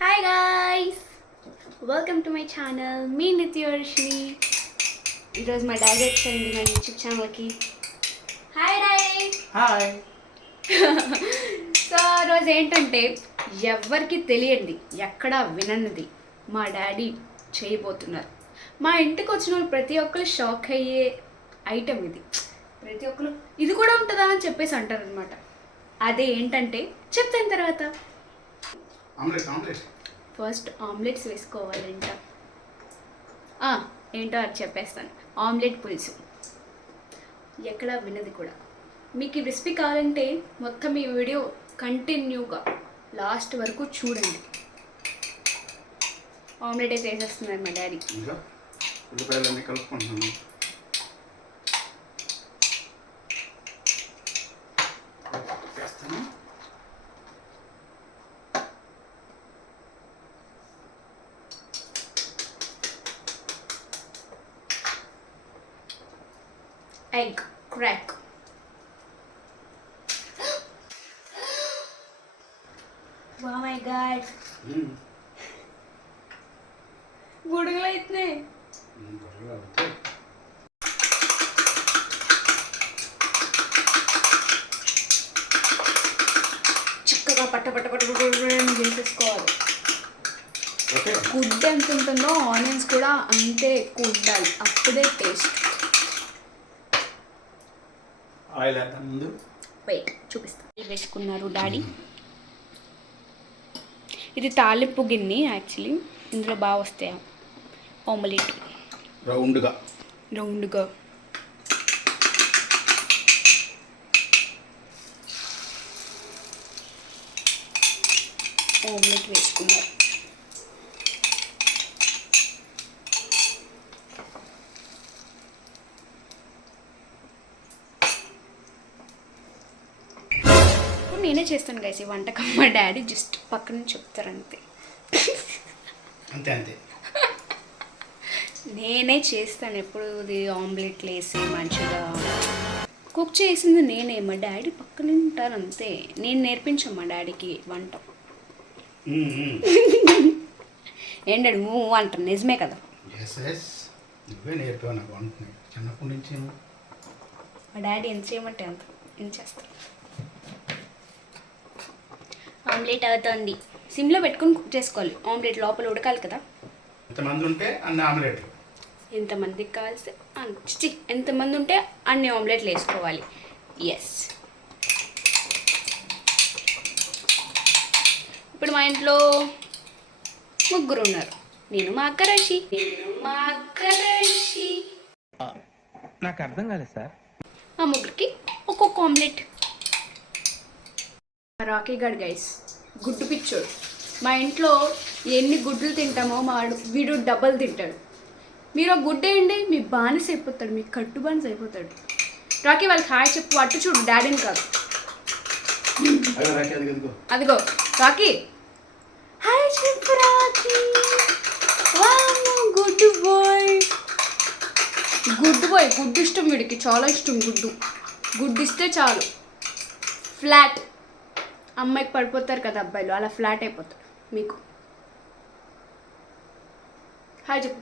Hi guys, welcome to my channel. మీ నిత్యవర్షిని. ఈరోజు మా డాడీ వచ్చారండి మా యూట్యూబ్ ఛానల్కి. Hi daddy. హాయ్. సో రోజు ఏంటంటే ఎవరికి తెలియంది, ఎక్కడా విననిది మా డాడీ చేయబోతున్నారు. మా ఇంటికి వచ్చిన వాళ్ళు ప్రతి ఒక్కరు షాక్ అయ్యే ఐటమ్ ఇది. ప్రతి ఒక్కరు ఇది కూడా ఉంటుందా అని చెప్పేసి అంటారు అనమాట. అదే ఏంటంటే చెప్తాను తర్వాత. ఫస్ట్ ఆమ్లెట్స్ వేసుకోవాలంట. ఏంటో అది చెప్పేస్తాను. ఆమ్లెట్ పులుసు ఎక్కడా వినది కూడా. మీకు ఈ రెసిపీ కావాలంటే మొత్తం ఈ వీడియో కంటిన్యూగా లాస్ట్ వరకు చూడండి. ఆమ్లెట్ అయితే వేసేస్తున్నారు మా డాడీ. ఉల్లిపాయలన్నీ కలుపుకుంటున్నాను. Egg crack. Oh my god, గుడుగులు అవుతున్నాయి. చక్కగా పట్ట చేసేసుకోవాలి. గుడ్డు ఎంత ఉంటుందో ఆనియన్స్ కూడా అంతే ఎక్కువ ఉండాలి, అప్పుడే టేస్ట్. ఆయిల్ వేద్దాం ముందు. వెయిట్ చూపిస్తాను. వేసుకున్నారు డాడీ. ఇది తాలింపు గిన్నె యాక్చువల్లీ. ఇందులో బాగా వస్తాయి ఆమ్లెట్ రౌండ్గా. ఆమ్లెట్ వేసుకున్నారు. నేనే చేస్తాను గైస్ ఈ వంటకం. మా డాడీ జస్ట్ పక్కన చెప్తారు అంతే. అంతే నేనే చేస్తాను ఎప్పుడు. ఇది ఆమ్లెట్లు వేసి మంచిగా కుక్ చేసింది నేనే. మా డాడీ పక్కన ఉంటారు అంతే. నేను నేర్పించాను మా డాడీకి వంట. ఏంటంటే నువ్వు అంటారు, నిజమే కదా. నువ్వే నేర్పావు నాకు వంట చిన్నప్పటి నుంచి. మా డాడీ ఎంత చేయమంటే అంత ఏం చేస్తాను. ఆమ్లెట్ అవుతుంది. సిమ్లో పెట్టుకుని కుక్ చేసుకోవాలి. ఆమ్లెట్ లోపల ఉడకాలి కదా. ఎంతమంది ఉంటే అన్ని ఆమ్లెట్లు. ఎంతమందికి కావాల్సి ఎంతమంది ఉంటే అన్ని ఆమ్లెట్లు వేసుకోవాలి. ఎస్. ఇప్పుడు మా ఇంట్లో ముగ్గురు ఉన్నారు. నేను మా అక్క రషి. నాకు అర్థం కాలేదు సార్. ఆ ముగ్గురికి ఒక్కొక్క ఆమ్లెట్. రాకీ గడ్ గైస్ గుడ్డు పిచ్చోడు. మా ఇంట్లో ఎన్ని గుడ్లు తింటామో వీడు డబ్బలు తింటాడు. మీరు ఒక గుడ్డు వేయండి, మీ బానిస అయిపోతాడు, మీ కట్టు బానిస అయిపోతాడు. రాకీ వాళ్ళకి హాయ్ చెప్పు. అట్టు చూడు, డాడీని కాదు. అదిగో రాకీ, హాయ్ చెప్పు రాకీ. గుడ్డు బాయ్. గుడ్డు ఇష్టం వీడికి, చాలా ఇష్టం గుడ్డు ఇస్తే చాలు. ఫ్లాట్. అమ్మాయికి పడిపోతారు కదా అబ్బాయిలు, అలా ఫ్లాట్ అయిపోతారు. మీకు హాయ్ చెప్పు.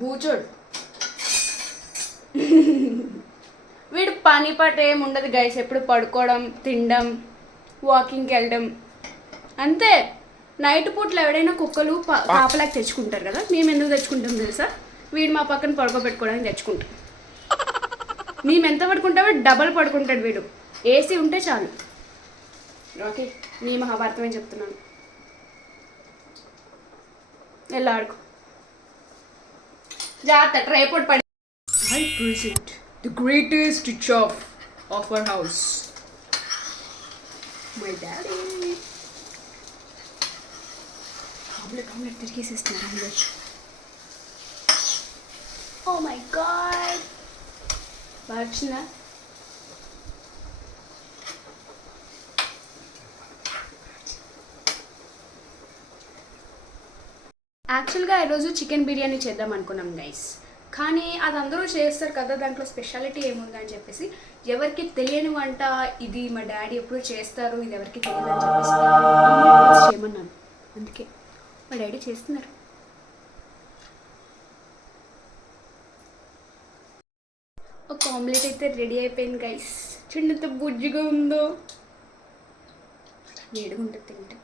బూచోడు. వీడు పని పాట ఏమి ఉండదు గైస్. ఎప్పుడు పడుకోవడం, తినడం, వాకింగ్కి వెళ్ళడం అంతే. నైట్ పూట్లు ఎవడైనా కుక్కలు పాపలాగా తెచ్చుకుంటారు కదా. మేము ఎందుకు తెచ్చుకుంటాం తెలుసా? వీడు మా పక్కన పడుకోబెట్టుకోవడానికి తెచ్చుకుంటాం. మేము ఎంత పడుకుంటామో డబల్ పడుకుంటాడు వీడు. ఏసీ ఉంటే చాలు. ఓకే, నీ మహాభారతమే చెప్తున్నాను. ఎలా ఆడుకో, జాగ్రత్త ట్రైపోర్ట్ పడి. I present the greatest chef of our house, my daddy. Omelette తిరిగేసేస్తున్నారు అందరు. ఓ మై గాడ్, బాగా వచ్చిందా? యాక్చువల్గా ఈరోజు చికెన్ బిర్యానీ చేద్దాం అనుకున్నాం గైస్. కానీ అది అందరూ చేస్తారు కదా, దాంట్లో స్పెషాలిటీ ఏముంది అని చెప్పేసి ఎవరికి తెలియని వంట ఇది మా డాడీ ఎప్పుడు చేస్తారు, ఇది ఎవరికి తెలియదు అని చెప్పేసి ఆమ్లెట్ చేయమన్నాను. అందుకే మా డాడీ చేస్తున్నారు. ఒక ఆమ్లెట్ అయితే రెడీ అయిపోయింది గైస్. చూడండి ఎంత బుజ్జిగా ఉందో, వేడిగా ఉంటుంది తింటే.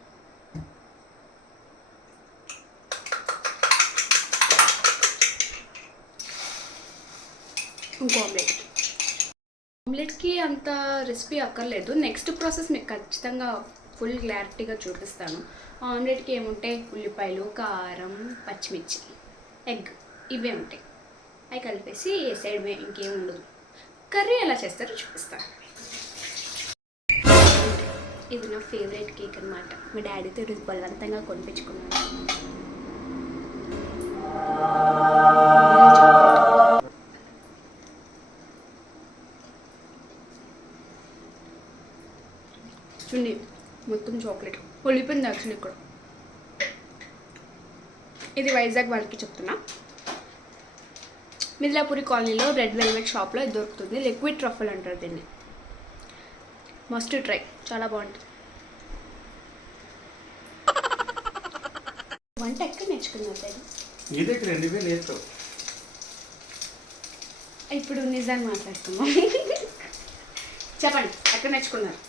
ఇంకో ఆమ్లెట్కి అంత రెసిపీ అక్కర్లేదు. నెక్స్ట్ ప్రాసెస్ మీకు ఖచ్చితంగా ఫుల్ క్లారిటీగా చూపిస్తాను. ఆమ్లెట్కి ఏముంటాయి, ఉల్లిపాయలు, కారం, పచ్చిమిర్చి, ఎగ్ ఇవే ఉంటాయి. అవి కలిపేసి ఏ సైడ్ ఇంకేం ఉండదు. కర్రీ ఎలా చేస్తారో చూపిస్తాను. ఇది నా ఫేవరెట్ కేక్ అనమాట. మా డాడీతో ఈరోజు బలవంతంగా కొనిపించుకున్నాను. చూడండి మొత్తం చాక్లెట్ ఒలిపోయింది యాక్చువల్లీ. ఇక్కడ ఇది వైజాగ్ వాళ్ళకి చెప్తున్నా. మిథిలాపురి కాలనీలో రెడ్ వెల్వెట్ షాప్లో ఇది దొరుకుతుంది. లిక్విడ్ ట్రఫల్ అంటారు దీన్ని. మస్ట్ ట్రై, చాలా బాగుంటుంది. వంట ఎక్కడ నేర్చుకున్నారు డాడీ? నీ దగ్గర 2,000 నేర్చుకో. ఇప్పుడు నిజంగా మాట్లాడుతున్నాం. చెప్పండి ఎక్కడ నేర్చుకున్నారు?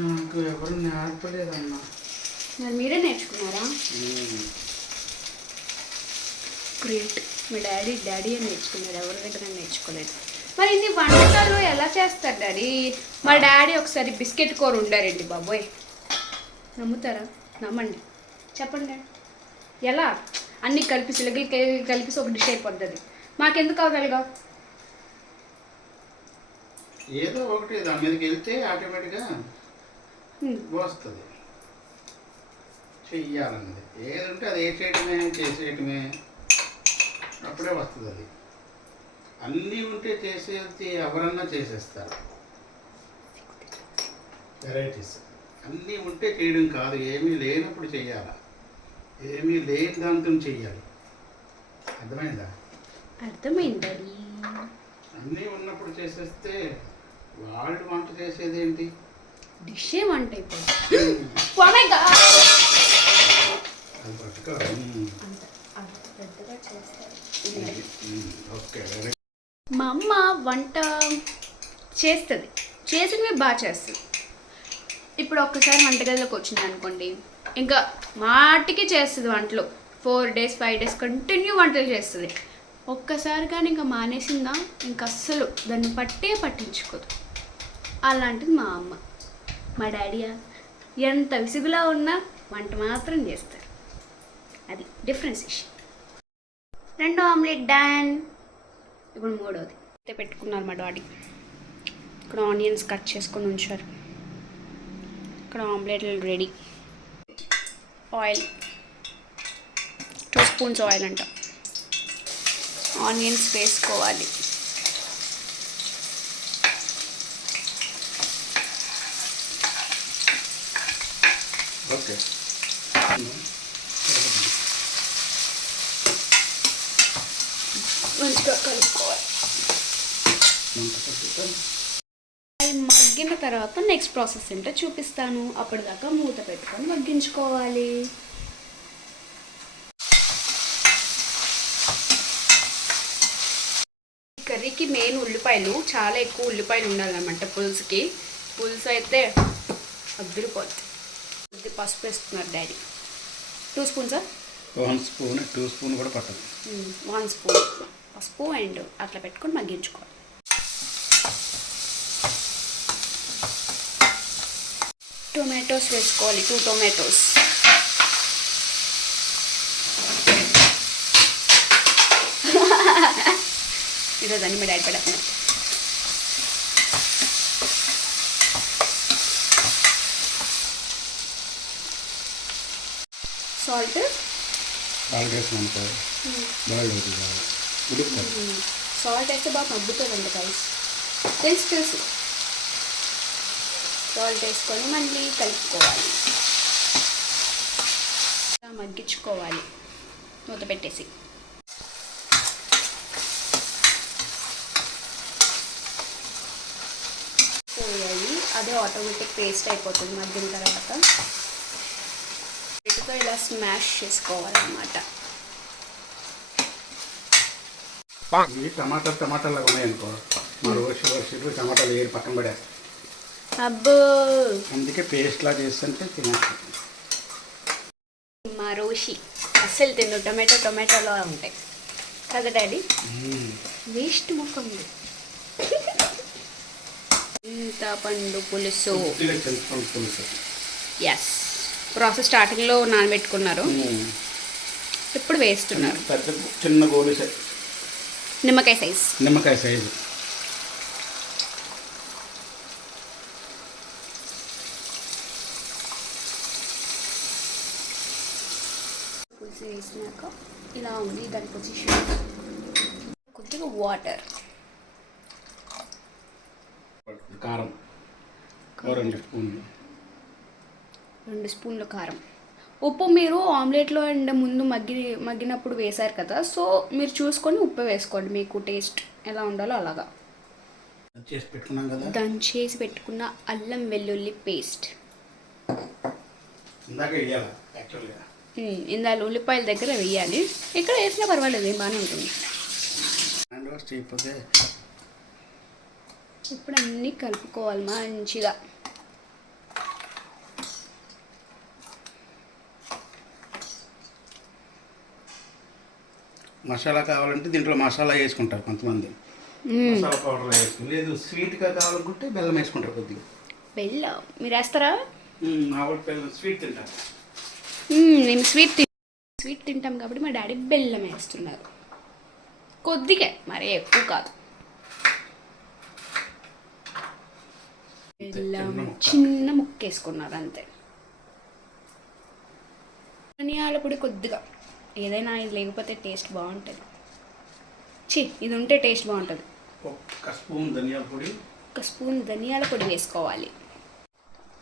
నాకు ఎవరు నేర్పలేదమ్మా. మరి మీరే నేర్చుకున్నారా? గ్రేట్. మీ డాడీ అని నేర్చుకున్నారు, ఎవరి దగ్గర నేర్చుకోలేదు. మరి ఇన్ని వంటకాలు ఎలా చేస్తారు డాడీ? మా డాడీ ఒకసారి బిస్కెట్ కూర ఉండారండి బాబోయ్. నమ్ముతారా? నమ్మండి, చెప్పండి డాడీ. ఎలా అన్నీ కలిపి సిలగిలి కలిపి ఒక డిష్ అయిపోతుంది. మాకెందుకు అవగలగా? ఏదో ఒకటి దాని మీదకి వెళ్తే ఆటోమేటిక్గా వస్తుంది. చెయ్యాలన్నది ఏది ఉంటే అది చేయటమే, చేసేయటమే, అప్పుడే వస్తుంది. అది అన్నీ ఉంటే చేసేది ఎవరన్నా చేసేస్తారు. వెరైటీస్ అన్నీ ఉంటే చేయడం కాదు, ఏమీ లేనప్పుడు చెయ్యాలి. ఏమీ లేని దాంతో చెయ్యాలి. అర్థమైందా? అర్థమైంది. అన్నీ ఉన్నప్పుడు చేసేస్తే వాళ్ళు వంట చేసేది ఏంటి? డిష్ వంట అయిపోయింది. అది పట్టుకో. మా అమ్మ వంట చేస్తుంది, చేసినవి బాగా చేస్తుంది. ఇప్పుడు ఒక్కసారి వంటగదిలోకి వచ్చింది అనుకోండి, ఇంకా మాటికి చేస్తుంది వంటలు. 4 days 5 days కంటిన్యూ వంటలు చేస్తుంది. ఒక్కసారి కానీ ఇంకా మానేసిందా ఇంక అస్సలు దాన్ని పట్టించుకోదు. అలాంటిది మా అమ్మ. మా డాడీ ఎంత విసుగులా ఉన్నా వంట మాత్రం చేస్తారు. అది డిఫరెన్సియేషన్. 2వ ఆమ్లెట్ డాన్. ఇప్పుడు 3వది అయితే పెట్టుకున్నారు మా డాడీ. ఇక్కడ ఆనియన్స్ కట్ చేసుకొని ఉంచారు. ఇక్కడ ఆమ్లెట్లు రెడీ. ఆయిల్ 2 spoons ఆయిల్ అంట. ఆనియన్స్ వేసుకోవాలి. ఓకే, మంచిగా కలుపుకోవాలి. అవి మగ్గిన తర్వాత నెక్స్ట్ ప్రాసెస్ ఏంటో చూపిస్తాను. అప్పటిదాకా మూత పెట్టుకొని మగ్గించుకోవాలి. కర్రీకి మెయిన్ ఉల్లిపాయలు, చాలా ఎక్కువ ఉల్లిపాయలు ఉండాలన్నమాట పులుసుకి. పులుసు అయితే అద్దరిపోద్ది. ఇది పసుపు వేస్తున్నారు డాడీ. 2 spoons 1 spoon 2 spoon కూడా పట్టదు. 1 spoon పసుపు అండ్ అట్లా పెట్టుకొని మగ్గించుకోవాలి. టొమాటోస్ వేసుకోవాలి. 2 tomatoes. ఈరోజు అన్ని మా డాడీ పడుతున్నారు. సాల్ట్ వేసినాక బాయిల్ అవుతుంది, ఉడుకుతుంది. సాల్ట్ వేస్తే బాగా మగ్గుతుందండి గైస్. తెలుసు. సాల్ట్ వేసుకొని మళ్ళీ కలుపుకోవాలి, మగ్గించుకోవాలి మూత పెట్టేసి. అదే ఆటోమేటిక్ పేస్ట్ అయిపోతుంది మగ్గిన తర్వాత. వీటితో ఇలా స్మాష్ చేసుకోవాలన్నమాట. ఇవి టమాటాలు ఉన్నాయనుకో, మరి వర్షాలు టమాటాలు ఏది పక్కన పడేస్తాయి. అబ్బో, అందుకే పేస్ట్లా చేస్తుంటే తినేస్తాం. మా రోషి అస్సలు తిండు, టొమాటోలో ఉంటాయి కదా డాడీ. వేస్ట్ ముక్కుంది. చింతపండు పులుసు. చింతపండు పులుసు. ఎస్, ప్రాసెస్ స్టార్టింగ్లో నానబెట్టుకున్నారు, ఇప్పుడు వేస్తున్నారు. పెద్ద చిన్న గోలు నిమ్మకాయ సైజు. పులుసు వేసినాక ఇలా ఉంది దాని పొజిషన్. కొద్దిగా వాటర్, కారం 2 స్పూన్లు, 2 స్పూన్ల కారం. ఉప్పు మీరు ఆమ్లెట్లో అండ్ ముందు మగ్గినప్పుడు వేశారు కదా, సో మీరు చూసుకొని ఉప్పు వేసుకోండి, మీకు టేస్ట్ ఎలా ఉండాలో అలాగా. చేసి పెట్టుకున్నాం కదా, దంచేసి పెట్టుకున్న అల్లం వెల్లుల్లి పేస్ట్. ఇందాక వేయాలి యాక్చువల్గా. ఇందాక ఉల్లిపాయల దగ్గర వేయాలి, ఇక్కడ వేసినా పర్వాలేదు, ఏం బాగానే ఉంటుంది. చేయకపోతే ఇప్పుడు అన్నీ కలుపుకోవాలి మంచిగా. మసాలా కావాలంటే దీంట్లో మసాలా వేసుకుంటారు కొంతమంది, మసాలా పౌడర్ వేసుకుంటారు. లేదు స్వీట్గా కావాలనుకుంటే బెల్లం వేసుకుంటారు కొద్దిగా. బెల్లం మీరు వేస్తారా? బెల్లం స్వీట్ తింటారు. మేము స్వీట్ తింటాం కాబట్టి మా డాడీ బెల్లం వేస్తున్నారు కొద్దిగా, మరీ ఎక్కువ కాదు. బెల్లం చిన్న ముక్క వేసుకున్నారు అంతే. ధనియాల పొడి కొద్దిగా, ఏదైనా ఇది లేకపోతే టేస్ట్ బాగుంటుంది. ఇది ఉంటే టేస్ట్ బాగుంటుంది. 1 స్పూన్ ధనియాల పొడి, 1 స్పూన్ ధనియాల పొడి వేసుకోవాలి.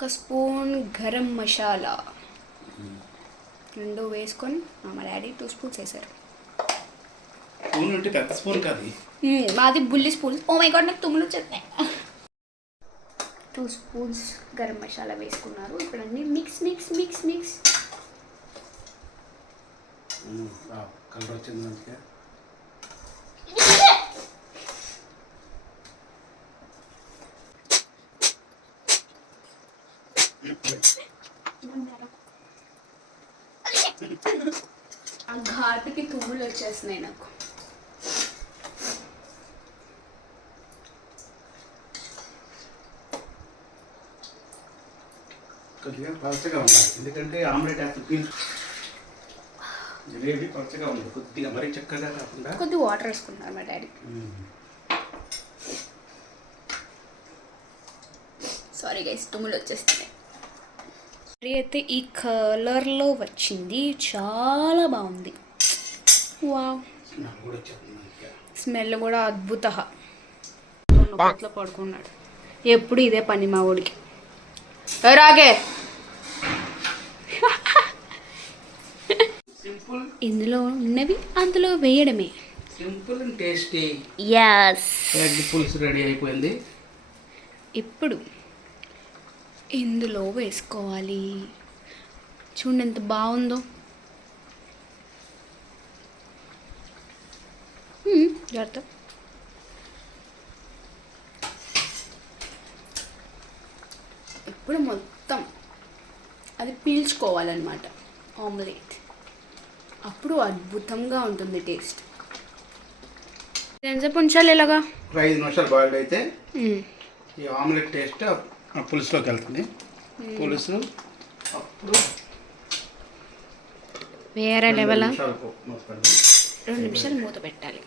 1 స్పూన్ గరం మసాలా, 2 వేసుకొని మా డాడీ 2 స్పూన్స్ వేశారు. స్పూన్ అంటే పెద్ద స్పూన్ కాదు, మాది బుల్లి స్పూన్. ఓ మై గాడ్, నాకు తుమ్ములు వచ్చేస్తాయి. 2 స్పూన్స్ గరం మసాలా వేసుకున్నారు. ఇప్పుడు అన్నీ మిక్స్. కలర్ వచ్చింది మంచిగా. ఆ ఘాటుకి తుమ్ములు వచ్చేస్తున్నాయి నాకు. కొద్దిగా పలచగా ఉండాలి, ఎందుకంటే ఆమ్లెట్ వేస్తే జిలేబీ పలచగా ఉంది కొద్దిగా, మరీ చక్కగా కాకుండా. కొద్దిగా వాటర్ వేసుకుంటున్నారు మా డాడీ. సారీ గైస్, తుమ్ములు వచ్చేస్తున్నాయి. కర్రీ అయితే ఈ కలర్లో వచ్చింది, చాలా బాగుంది. వావ్, స్మెల్ కూడా అద్భుత. పడుకున్నాడు, ఎప్పుడు ఇదే పని మా ఊడికి. రాగే సింపుల్, ఇందులో ఉన్నవి అందులో వేయడమే. Simple and tasty. Yes, egg పులుసు రెడీ అయిపోయింది. ఇప్పుడు ఇందులో వేసుకోవాలి. చూడండి ఎంత బాగుందో. జాగ్రత్త. ఇప్పుడు మొత్తం అది పీల్చుకోవాలన్నమాట ఆమ్లెట్, అప్పుడు అద్భుతంగా ఉంటుంది టేస్ట్. ఎంతసేపు ఉంచాలి ఇలాగా? 5 నిమిషాలు బాయిల్డ్ అయితే ఈ ఆమ్లెట్ టేస్ట్ ఆ పులుసులోకి వెళ్తుంది. పులుసు అప్పుడు వేరే లెవెల్. 2 నిమిషాలు మూత పెట్టాలి.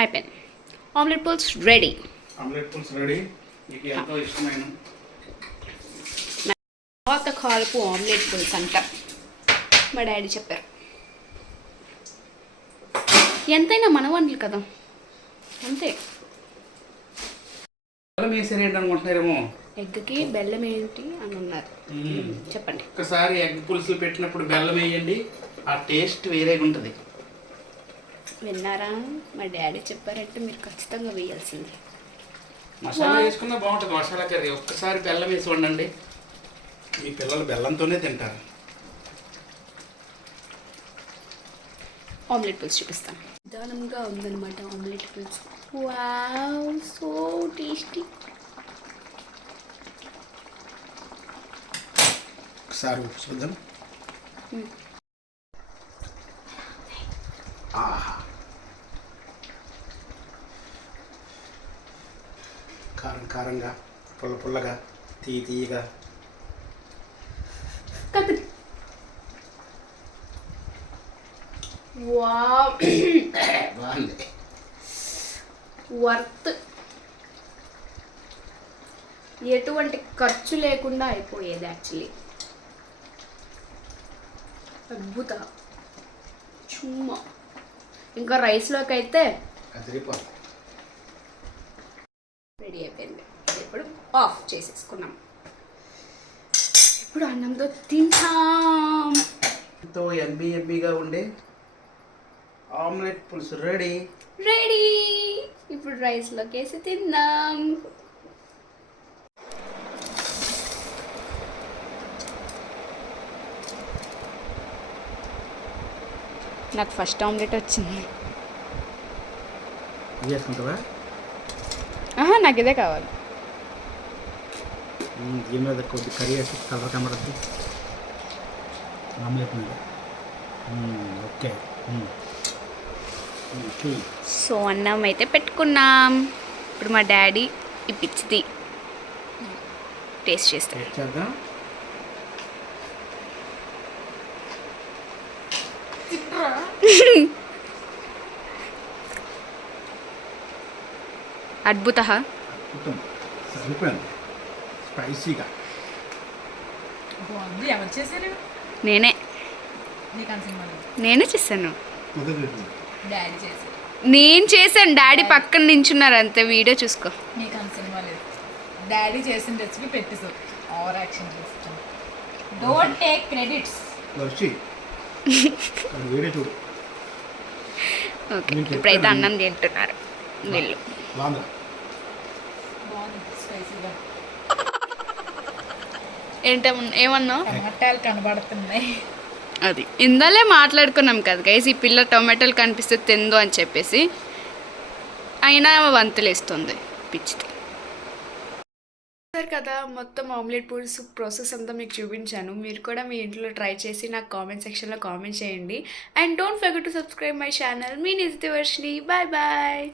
అయిపోయింది, ఆమ్లెట్ పులుసు రెడీ. ఆమ్లెట్ పులుసు రెడీ. మీకు ఎంతో ఇష్టమైన పాత కాలపు ఆమ్లెట్ పులుసు అంట మా డాడీ చెప్పారు. ఎంతైనా మన వంటలు కదా, అంతే. బెల్లం వేసారు ఏంటి అనుకుంటున్నారేమో. ఎగ్కి బెల్లం ఏంటి అని ఉన్నారు, చెప్పండి. ఒకసారి ఎగ్ పులుసు పెట్టినప్పుడు బెల్లం వేయండి, ఆ టేస్ట్ వేరేగా ఉంటుంది. విన్నారా? మా డాడీ చెప్పారంటే మీరు ఖచ్చితంగా వేయాల్సిందే. మసాలా వేసుకున్నా బాగుంటుంది మసాలా కర్రీ. ఒక్కసారి బెల్లం వేసి వండండి, మీ పిల్లలు బెల్లంతోనే తింటారు. ఆమ్లెట్ పులుసు చూపిస్తాను. నిదానంగా ఉందన్నమాట ఆమ్లెట్ పులుసు. Wow, so tasty. ఒకసారి ఉప్పు చూద్దాం. ఆహా, కారం కారంగా, పుల్ల పుల్లగా, తీయగా. వావ్, బాగుంది. వర్త్. ఎటువంటి ఖర్చు లేకుండా అయిపోయేది యాక్చువల్లీ. అద్భుత చుమ్మా. ఇంకా రైస్లోకి అయితే అదిరిపోతుంది. రెడీ అయిపోయింది. ఇప్పుడు ఆఫ్ చేసేసుకున్నాం. ఇప్పుడు అన్నంతో తింటాం. ఎంతో ఎమ్మీగా ఉండే ఆమ్లెట్ పులుసు రెడీ. రెడీ. ఇప్పుడు రైస్లోకి వేసి తిందాం. నాకు ఫస్ట్ ఆమ్లెట్ వచ్చింది. చేసుకుంటావా? ఆహా, నాకు ఇదే కావాలి. దీని మీద కొద్ది కర్రీ వేసి కలర్ కనబడుతుంది ఆమ్లెట్ మీద. ఓకే. సో అన్నం అయితే పెట్టుకున్నాం. ఇప్పుడు మా డాడీ ఈ పిచ్చిది టేస్ట్ చేస్తాడు. చేద్దాం. అద్భుత. సరిపోయింది, స్పైసీగా. బాగుంది. ఎవరు చేశారు? నేనే నీకు అంత సినిమా లేదు. నేనే చేశాను. డాడీ చేశారు. నేను చేశాను, డాడీ పక్కన నించున్నారు అంతే. వీడియో చూసుకో. నీకు అంత సినిమా లేదు. డాడీ చేసిన రెసిపీ పెట్టేసావు. ఓవర్ యాక్షన్ చేస్తాను. Don't take credits. వీడియో చూడు. ఓకే, ఇప్పుడైతే అన్నం తింటున్నారు వీళ్ళు. బాగుంది స్పైసీగా. ఏమన్నా టమాటాలు కనబడుతున్నాయి. అది ఇందాలే మాట్లాడుకున్నాం కదా గైస్, ఈ పిల్ల టొమాటోలు కనిపిస్తే తిందో అని చెప్పేసి, అయినా వంతులేస్తుంది పిచ్చిది. కదా మొత్తం ఆమ్లెట్ పులుసు ప్రాసెస్ అంతా మీకు చూపించాను. మీరు కూడా మీ ఇంట్లో ట్రై చేసి నాకు కామెంట్ సెక్షన్లో కామెంట్ చేయండి. And don't forget to subscribe my channel. మీ నిజి వర్షిని. Bye bye.